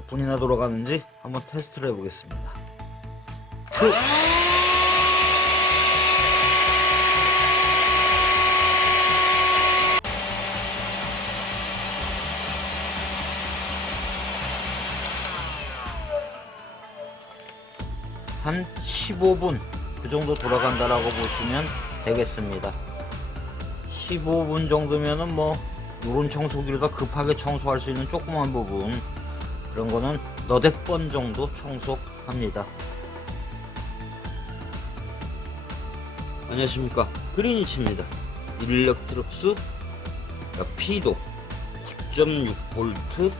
분이나 돌아가는지 한번 테스트를 해보겠습니다. 그- 한 15분 그 정도 돌아간다라고 보시면 되겠습니다. 15분 정도면은 뭐 요런 청소기로다 급하게 청소할 수 있는 조그만 부분 그런 거는 너댓 번 정도 청소합니다. 안녕하십니까 그린이치입니다. 일렉트럭스 P도 9.6V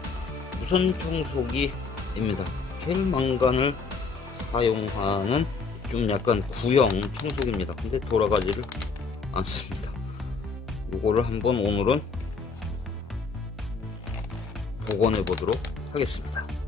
무선 청소기입니다. 쉘망간을 사용하는 좀 약간 구형 청소기입니다. 근데 돌아가지를 않습니다. 이거를 한번 오늘은 복원해 보도록 하겠습니다.